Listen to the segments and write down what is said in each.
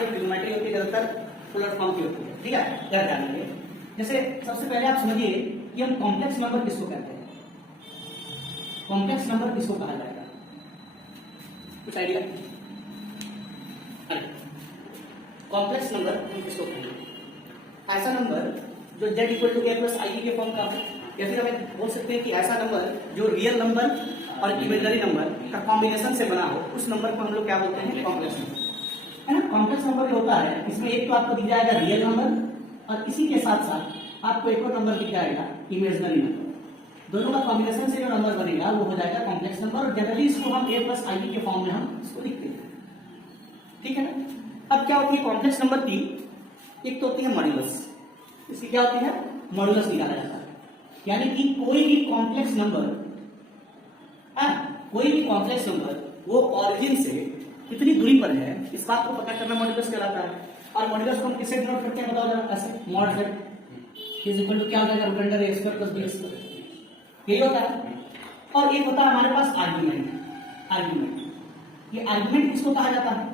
Trigonometry होती है, ज्यादातर पोलर फॉर्म की होती है। ठीक है, याद जानेंगे। जैसे सबसे पहले आप समझिए कि हम कॉम्प्लेक्स नंबर किसको कहते हैं, कॉम्प्लेक्स नंबर किसको कहा जाएगा, कुछ आइडिया? कॉम्प्लेक्स नंबर हम किसको कहेंगे? ऐसा नंबर जो z equal to a plus i के फॉर्म का हो, या फिर हमें बोल सकते हैं कि ऐसा नंबर जो रियल नंबर और इमेजिनरी नंबर का कॉम्बिनेशन से बना हो, उस नंबर को हम लोग क्या बोलते हैं? कॉम्प्लेक्स नंबर, है ना। कॉम्प्लेक्स नंबर जो होता है इसमें एक तो आपको दिख जाएगा रियल नंबर और इसी के साथ साथ आपको एक और नंबर दिख जाएगा इमेजिनरी नंबर। दोनों का कॉम्बिनेशन से जो नंबर बनेगा वो हो जाएगा कॉम्प्लेक्स नंबर, और जनरली इसको हम a प्लस आई के फॉर्म में हम इसको लिखते हैं। ठीक है ना। अब क्या होती है कॉम्प्लेक्स नंबर की? एक तो होती है मॉड्यूलस, इसकी क्या होती है? मॉड्यूलस निकाला जाता है, यानी कि कोई भी कॉम्प्लेक्स नंबर, कोई भी कॉम्प्लेक्स नंबर वो ऑरिजिन से कितनी दूरी पर है, इस बात को पता करना मॉड्यूलस कहलाता है। और मॉड्यूलस को हम किससे डिनोट करते हैं बताओ जरा? ऐसे mod z is equal to क्या हो जाएगा? Root under a square plus b square, यही होता है। और एक होता है हमारे पास आर्गुमेंट, आर्गुमेंट। ये आर्गुमेंट किसको कहा जाता है?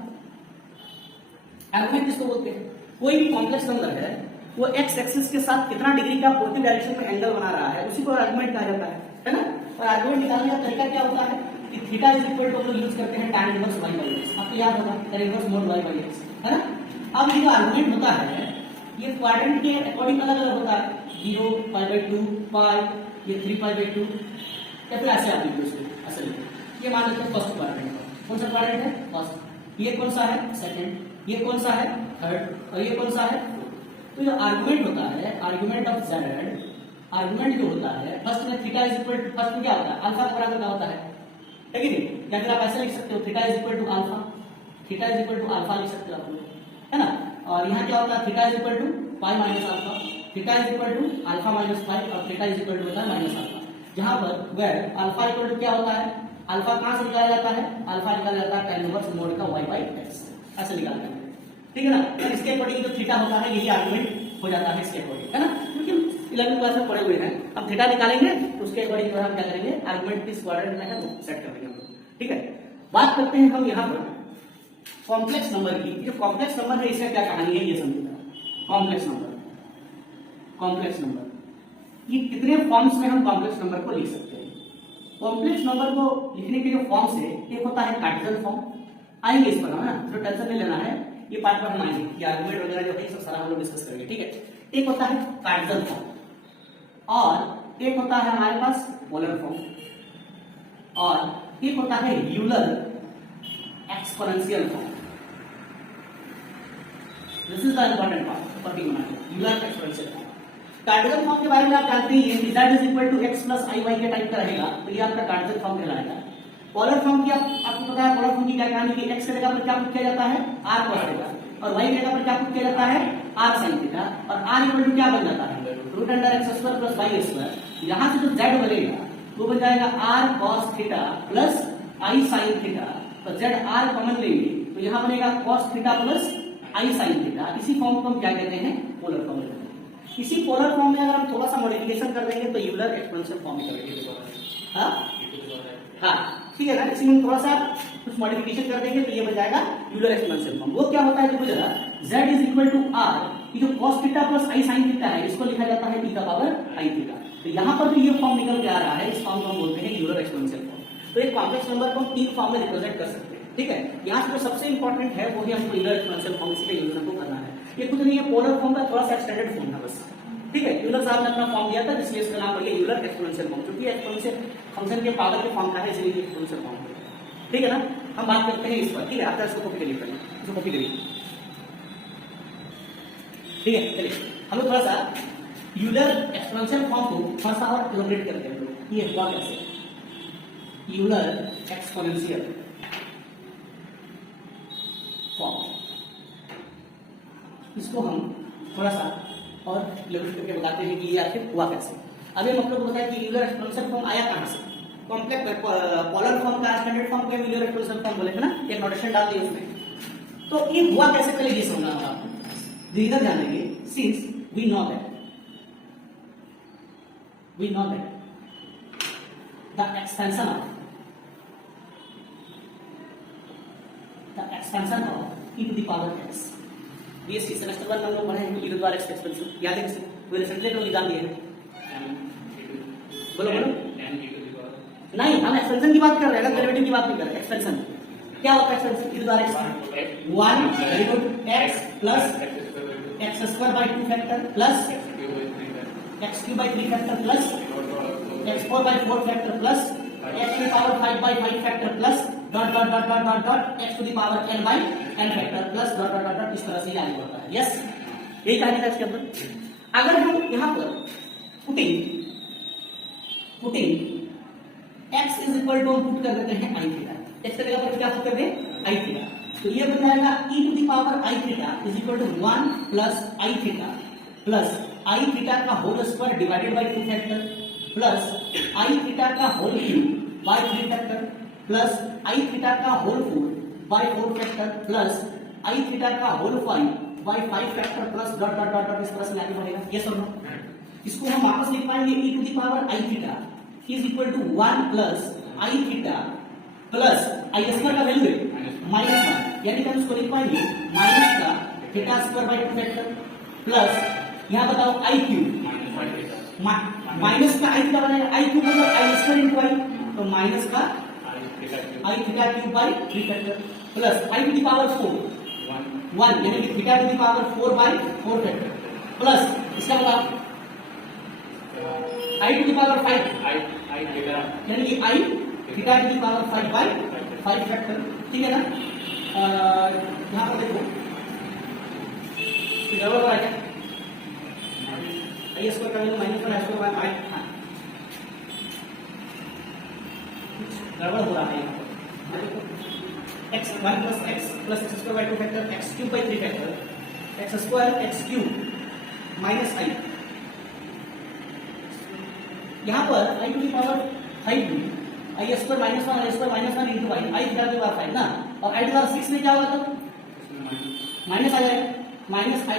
आर्गुमेंट किसको बोलते हैं? कोई भी कॉम्प्लेक्स नंबर है वो एक्स एक्सिस के साथ कितना डिग्री का पॉजिटिव डायरेक्शन में एंगल बना रहा है, उसी को आर्गुमेंट कहा जाता है ना। और आर्गुमेंट निकालने का तरीका क्या होता है कि थीटा इज इक्वल टू हम लोग यूज करते हैं tan inverse y by x, आपको याद होगा tan inverse mode y by x, है ना। अब ये जो आर्गुमेंट होता है ये क्वाड्रेंट के अकॉर्डिंग अलग अलग होता है, 0, π/2, पाई, ये 3π/2, या फिर ऐसे आप लिखो इसको असल में। ये मान लेते हैं फर्स्ट क्वाड्रेंट, कौन सा क्वाड्रेंट है? फर्स्ट। ये कौन सा है? सेकंड। ये कौन सा है? थर्ड। और ये कौन सा है? तो जो आर्गुमेंट होता है, आर्गुमेंट ऑफ z, आर्गुमेंट जो होता है फर्स्ट में theta is equal to, first में क्या होता है? अल्फा के बराबर का होता है कि नहीं? या फिर आप ऐसे लिख सकते हो theta is equal to alpha, theta is equal to alpha लिख सकते हो आप लोग, है ना। और यहाँ क्या होता है? Theta is equal to pi minus alpha, theta is equal to alpha minus pi, और थीटा इज इक्वल टू होता है माइनस अल्फा। जहां पर वेयर अल्फा इक्वल टू क्या होता है? अल्फा कहां से निकाला जाता है? अल्फा निकाला जाता है tan इनवर्स मोड का y बाई x, ऐसे निकालते हैं। ठीक है ना। और इसके अकॉर्डिंग जो थीटा होता है यही आर्गुमेंट हो जाता है इसके अकॉर्डिंग, है ना। क्योंकि 11वीं क्लास में पढ़े हुए हैं, अब थीटा निकालेंगे तो उसके अकॉर्डिंग जो है हम क्या करेंगे? आर्गुमेंट किस क्वाड्रेंट में है वो सेट कर देंगे हम लोग। ठीक है, बात करते हैं हम यहाँ पर कॉम्प्लेक्स नंबर की। जो कॉम्प्लेक्स नंबर है इसका क्या कहानी है ये समझिएगा। कॉम्प्लेक्स नंबर, कॉम्प्लेक्स नंबर ये कितने फॉर्म्स में हम कॉम्प्लेक्स नंबर को लिख सकते हैं? कॉम्प्लेक्स नंबर को लिखने के जो फॉर्म्स है एक होता है कार्टेशियन फॉर्म, आएंगे इस पर हम, ना जो टेंशन नहीं लेना है, ये पार्ट पर हम आएंगे, ये आर्गुमेंट वगैरह जो है सब सारा हम लोग डिस्कस करेंगे। ठीक है, एक होता है कार्टेशियन फॉर्म और एक होता है हमारे पास पोलर फॉर्म, और एक होता है Euler exponential form. This is the important part, पढ़िए Euler exponential form. Cartesian form के बारे में आप जानते हैं कि z is equal to x plus i y के टाइप का रहेगा, तो ये आपका कार्टेशियन फॉर्म कहलाएगा। पोलर फॉर्म की आपको पता है, पोलर फॉर्म की क्या कहानी की? x के जगह पर क्या पुट किया जाता है? r cos थीटा, और y की जगह पर क्या पुट किया जाता है? r sin थीटा, और r इक्वल टू क्या बन जाता है? Root under x square plus y square. यहां से जो z बनेगा वो बन जाएगा r cos theta plus i sin theta, तो z r कॉमन लेंगे तो यहां बनेगा cos theta plus i sin theta. इसी फॉर्म को हम क्या कहते हैं? पोलर फॉर्म कहते हैं। इसी पोलर फॉर्म में अगर हम थोड़ा सा मॉडिफिकेशन कर देंगे तो यूलर एक्सपोनेंशियल फॉर्म में करेंगे। हाँ ठीक है ना, इसी में थोड़ा सा कुछ मॉडिफिकेशन कर देंगे तो ये बन जाएगा यूलर एक्सपोनेंशियल फॉर्म। वो क्या होता है देखो जरा, z is equal to r, ये जो cos theta plus i sin theta है इसको लिखा जाता है e का पावर i थीटा। तो यहाँ पर जो ये फॉर्म निकल के आ रहा है इस फॉर्म को हम बोलते हैं यूलर एक्सपोनेंशियल फॉर्म। तो एक कॉम्प्लेक्स नंबर को हम तीन फॉर्म में रिप्रेजेंट कर सकते हैं। ठीक है, यहाँ से जो सबसे इंपॉर्टेंट है वो भी हमको यूलर एक्सपोनेंशियल फॉर्म, इसी पे यूज हमको करना है। ये कुछ नहीं है, पोलर फॉर्म का थोड़ा सा एक्सटेंडेड फॉर्म है बस। ठीक है, यूलर साहब ने अपना फॉर्म दिया था इसलिए इसका नाम है यूलर एक्सपोनेंशियल फॉर्म, क्योंकि एक्सपोनेंशियल फंक्शन के पावर के फॉर्म का है इसलिए एक्सपोनेंशियल फॉर्म है। ठीक है ना, हम बात करते हैं इस पर। ठीक है, आता है इसको कॉपी करिए, पहले इसको कॉपी करिए। ठीक है, चलिए हम लोग थोड़ा सा यूलर एक्सपोनेंशियल फॉर्म को थोड़ा सा और इलैबोरेट करते हैं। ये हुआ कैसे? यूलर एक्सपोनेंशियल फॉर्म, इसको हम थोड़ा सा और इलैबोरेट करके बताते हैं कि ये आखिर हुआ कैसे। अभी हम आपको बताया कि यूलर एक्सपोनेंशियल फॉर्म आया कहां से? कॉम्प्लेक्स पोलर फॉर्म का स्टैंडर्ड फॉर्म के यूलर एक्सपोनेंशियल फॉर्म बोले थे ना, एक नोटेशन डाल दिए उसमें। तो ये हुआ कैसे पहले ये समझना होगा आपको, रीजन जानेंगे। Since we know that the expansion of e to the power x BSc semester 1 में हम लोग पढ़े हैं e द्वारा एक्सपेंशन, याद है किसी कोई रिसेंटली लोग एग्जाम दिए हैं? बोलो बोलो। नहीं, हम एक्सपेंशन की बात कर रहे हैं ना, डेरिवेटिव की बात नहीं कर रहे। एक्सपेंशन क्या होता है? एक्सपेंशन e द्वारा x 1 very good x plus x square by 2 factor plus x cube by 3 factor plus x4 by 4 factor plus x to power 5 by 5 factor plus dot dot dot dot dot dot x to the power n by n factor plus dot dot dot इस तरह से आगे बढ़ता है। Yes, यही कहानी था इसके अंदर। अगर हम यहां पर putting x is equal to put कर देते हैं i थीटा, x की जगह पर क्या पुट कर दें? i थीटा, तो ये बन जाएगा e to the power i theta is equal to 1 plus i theta plus i theta का whole square divided by 2 factor plus i theta का whole cube by 3 factor plus i theta का whole 4 by 4 factor plus i theta का whole 5 by 5 factor plus dot dot dot इस तरह से आगे बढ़ेगा। ये सब इसको हम वापस लिख पाएंगे e to the power i theta is equal to 1 plus i theta plus i square का वैल्यू है -1, यानी कि हम इसको लिख पाएंगे माइनस का theta square by 2 factor plus यहां बताओ i क्यूब माइनस का i थीटा बनेगा i क्यूब मतलब i स्क्वायर इनटू i, तो माइनस का i theta cube by 3 factor plus i to the power 4 1 यानी कि theta to the power 4 by 4 factor plus इसका बताओ i टू द पावर 5 यानी कि i theta to the power 5 by 5 factor. ठीक है ना? यहां पर देखो गड़बड़ हो रहा है क्या? i स्क्वायर का वैल्यू -1 i स्क्वायर बाय 5, हां गड़बड़ हो रहा है यहां पर। x 1 plus x square by 2 factor x cube by 3 factor x square x cube minus i, यहां पर i टू द पावर 5 भी i square minus 1 i square minus 1 into i theta to the power 5 ना, और i to the power 6 में क्या होगा? तो minus आ जाएगा, minus i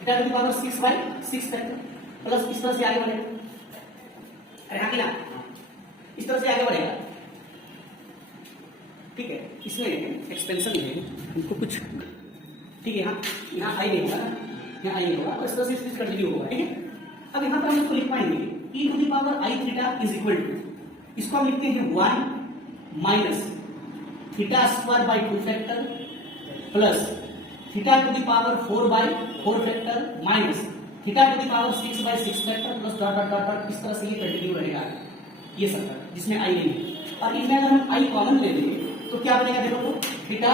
theta to the power 6 by 6 factor plus इस तरह से आगे बढ़ेगा। अरे हाँ कि ना, इस तरह से आगे बढ़ेगा। ठीक है, इसमें एक्सपेंशन है उनको कुछ, ठीक है, यहाँ आई नहीं होगा ना, यहाँ आई नहीं होगा, और इस तरह से इस कंटिन्यू होगा। ठीक है, अब यहाँ पर हम इसको लिख पाएंगे e to the power i theta is equal to, इसको हम लिखते हैं 1 minus theta square by 2 factor plus theta to the power 4 by 4 factor minus theta to the power 6 by 6 factor plus dot dot dot dot इस तरह से ये continue रहेगा, ये सब जिसमें आई नहीं है। और इसमें अगर हम आई कॉमन ले लेंगे तो क्या बनेगा? देखो तो थीटा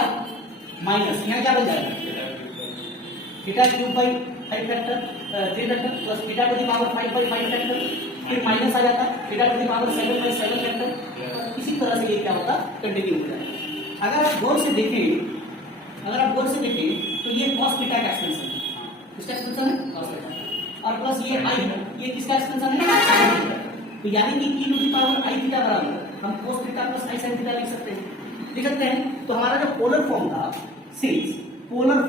माइनस यहाँ क्या बन जाएगा? Theta cube by 5 factor 3 factor plus theta to the power 5 by 5 factor, फिर माइनस आ जाता है theta to the power 7 by 7 factor. इसी तरह से ये क्या होता कंटिन्यू हो जाएगा। अगर आप गौर से देखें तो ये cos थीटा का एक्सपेंशन है, किसका एक्सपेंशन है? cos थीटा, और प्लस ये i ये किसका एक्सपेंशन है? तो यानी कि e to the power i theta बराबर हम cos theta plus i sin theta लिख सकते हैं। तो हमारा जो पोलर फॉर्म था, since polar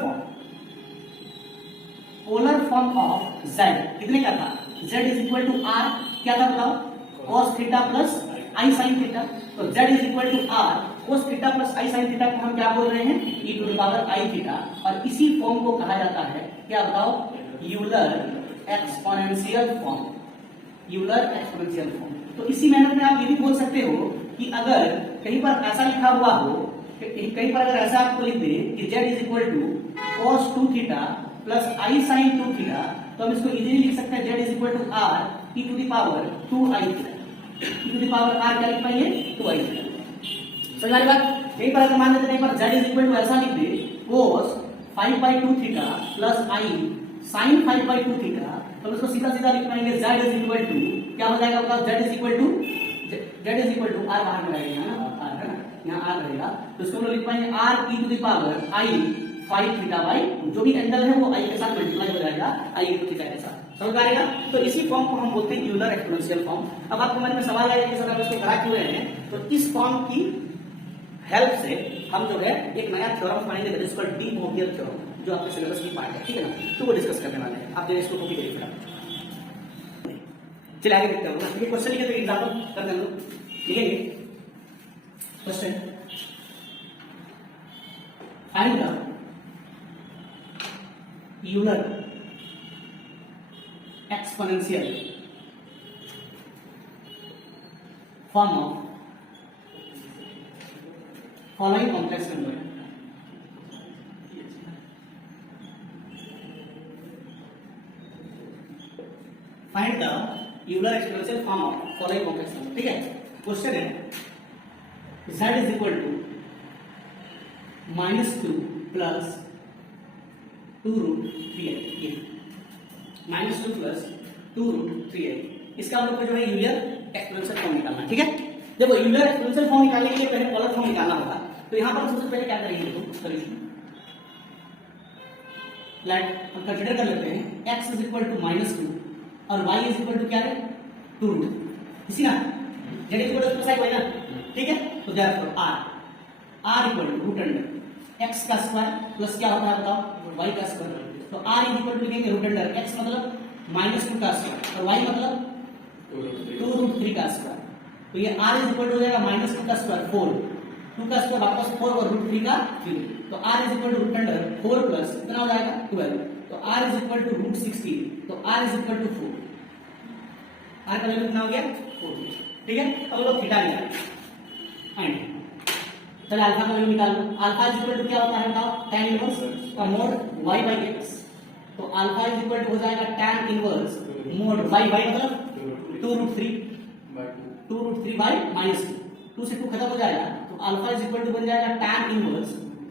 form of z कितने का था? z is equal to r, क्या था बताओ? cos theta plus i sin theta. तो z is equal to r cos theta plus i sin theta को हम क्या बोल रहे हैं? e to the power i theta, और इसी फॉर्म को कहा जाता है क्या बताओ? Euler exponential form. तो इसी मेहनत में आप ये भी बोल सकते हो कि अगर कहीं पर ऐसा लिखा हुआ हो, कहीं पर अगर ऐसा आपको लिख दे कि z is equal to cos 2 theta plus i sin 2 theta, तो हम इसको इजीली लिख सकते हैं z is equal to r e to the power 2i theta. e to the power r क्या लिख पाएंगे? 2i theta. समझ आ रही बात? कहीं पर अगर मान लेते हैं, कहीं पर z इज इक्वल टू ऐसा लिख दे cos 5 by 2 theta plus i sin 5 by 2 theta, तो इसको सीधा सीधा लिख पाएंगे z इज इक्वल टू क्या हो जाएगा? बताओ, z is equal to r बाहर में रहेगा ना, r है ना, यहाँ r रहेगा, तो इसको हम लोग लिख पाएंगे r e to the power i 5 theta by, जो भी एंगल है वो i के साथ मल्टीप्लाई हो जाएगा i e थीटा के साथ। समझ आएगा? तो इसी फॉर्म को हम बोलते हैं यूलर एक्सपोनेंशियल फॉर्म। अब आपके मन में सवाल आएगा कि सर हम इसको करा क्यों रहे हैं? तो इस फॉर्म की हेल्प से हम जो है एक नया थ्योरम पढ़ेंगे, that is called De Moivre theorem, जो आपके सिलेबस की पार्ट है। ठीक है ना? तो वो डिस्कस करने वाले हैं। आप जो इसको कॉपी करिए फिर। चलिए आगे देखते हैं। ये क्वेश्चन लिखे तो एग्जांपल करते हैं लोग, लिखेंगे question, find the Euler exponential form of following complex number. Find the Euler exponential form of following complex number. ठीक है, क्वेश्चन है z इज इक्वल टू -2 प्लस 2√3a, ये -2 प्लस 2√3a। इसका हम लोग को जो है यूलर एक्सपोनेंशियल फॉर्म निकालना है। ठीक है, देखो यूलर एक्सपोनेंशियल फॉर्म निकालने के लिए पहले पॉलर फॉर्म निकालना होगा। तो यहां पर सबसे पहले क्या करेंगे, तो सॉल्यूशन लेट हम कंसीडर कर लेते हैं x इज इक्वल टू -2 और y इज इक्वल टू क्या है 2 इसी ना, z is equal to side y ना। ठीक है, तो therefore r equal to root under x का स्क्वायर प्लस क्या होता है बताओ y का स्क्वायर। तो r इज इक्वल टू लिखेंगे रूट अंडर x मतलब -2 का स्क्वायर और y मतलब 2√3 का स्क्वायर। तो ये r इज इक्वल टू हो जाएगा -2 का स्क्वायर 4, 2 का स्क्वायर वापस 4 और √3 का 3। तो r is equal to root under 4 plus कितना हो जाएगा 12। तो r इज इक्वल टू √16। तो r is equal to 4, r का वैल्यू कितना हो गया 4। ठीक है, अब लोग थीटा निकालें एंड चलो अल्फा का वैल्यू निकाल लो। अल्फा इज इक्वल टू क्या होता है बताओ tan इनवर्स का मोड y बाई x। तो अल्फा इज इक्वल टू हो जाएगा tan इनवर्स मोड y मतलब 2√3 बाई -2, 2 से 2 खत्म हो जाएगा। तो अल्फा इज इक्वल टू बन जाएगा tan इनवर्स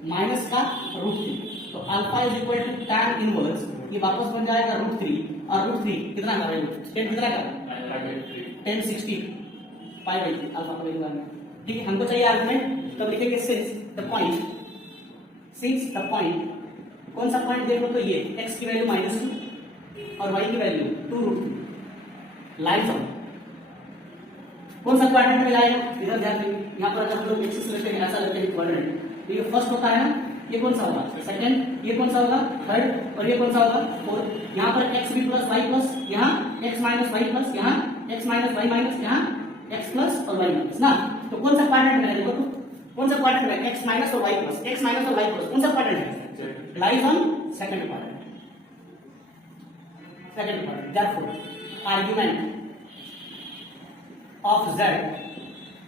माइनस का √3। तो alpha is equal to tan inverse, ये वापस बन जाएगा √3 और √3 कितना का वैल्यू 10 कितना का 1060 पाई बाई 3 अल्फा का वैल्यू आ गया। ठीक है, हमको चाहिए आर्गुमेंट, तब लिखेंगे सिंस द पॉइंट कौन सा पॉइंट देखो तो ये x की वैल्यू -2 और y की वैल्यू 2√3 लाइज ऑन कौन सा क्वाड्रेंट में लाएगा, इधर ध्यान देंगे। यहाँ पर अगर हम लोग एक्सिस लेते हैं ऐसा लेते हैं क्वाड्रेंट, तो ये फर्स्ट होता है ना, ये कौन सा होगा सेकंड, ये कौन सा होगा थर्ड और ये कौन सा होगा फोर्थ। यहाँ पर x भी प्लस y प्लस, यहाँ x माइनस y प्लस, यहाँ x माइनस y माइनस, यहाँ x प्लस और y माइनस ना। तो कौन सा क्वाड्रेंट में है देखो, तो कौन सा क्वाड्रेंट में x माइनस और y प्लस, x माइनस और y प्लस कौन सा क्वाड्रेंट है, lies on second quadrant. Therefore argument of z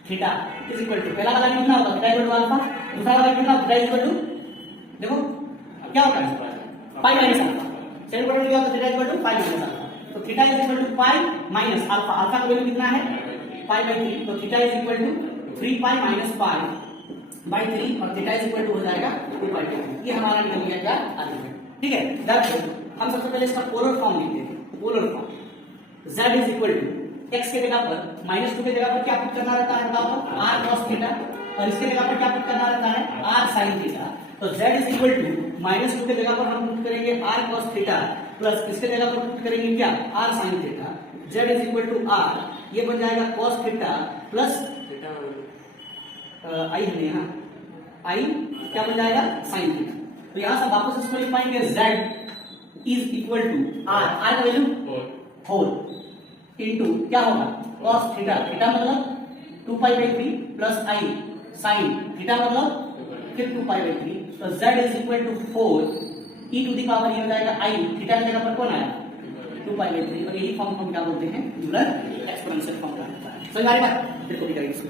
theta is equal to, पहला वाला कितना होगा थीटा इक्वल टू अल्फा, दूसरा वाला कितना होगा थीटा इक्वल टू, देखो क्या होता है pi minus alpha, second quadrant क्या होता है theta equal to pi minus alpha. तो theta is equal to pi minus alpha, alpha का वैल्यू कितना है पाई बाई 3। तो theta is equal to 3 pi minus pi by 3 और थीटा इज इक्वल टू हो जाएगा 2 पाई। ये हमारा निकल गया क्या आर्गुमेंट। ठीक है, देयरफॉर हम सबसे पहले इसका पोलर फॉर्म लिखते हैं। Polar form z is equal to x के जगह पर -2 के जगह पर क्या पुट करना रहता है बताओ r cos थीटा और इसके जगह पर क्या पुट करना रहता है r sin थीटा। तो z इज इक्वल टू -2 के जगह पर हम पुट करेंगे r cos थीटा प्लस इसके जगह पर पुट करेंगे क्या r sin theta. z is equal to r, ये बन जाएगा cos थीटा प्लस i है यहाँ i क्या बन जाएगा sin थीटा। तो यहाँ से वापस इसको लिख पाएंगे z is equal to r, r का वैल्यू 4 इनटू क्या होगा cos थीटा, थीटा मतलब 2 pi by 3 plus i sin theta मतलब फिर 2 पाई बाई 3। तो z is equal to 4 e to the power ये हो जाएगा i, थीटा की जगह पर कौन आया 2 पाई बाई 3 और यही फॉर्म हम क्या बोलते हैं यूलर एक्सपोनेंशियल फॉर्म। समझ आ रही बात, फिर कॉपी करेंगे इसको।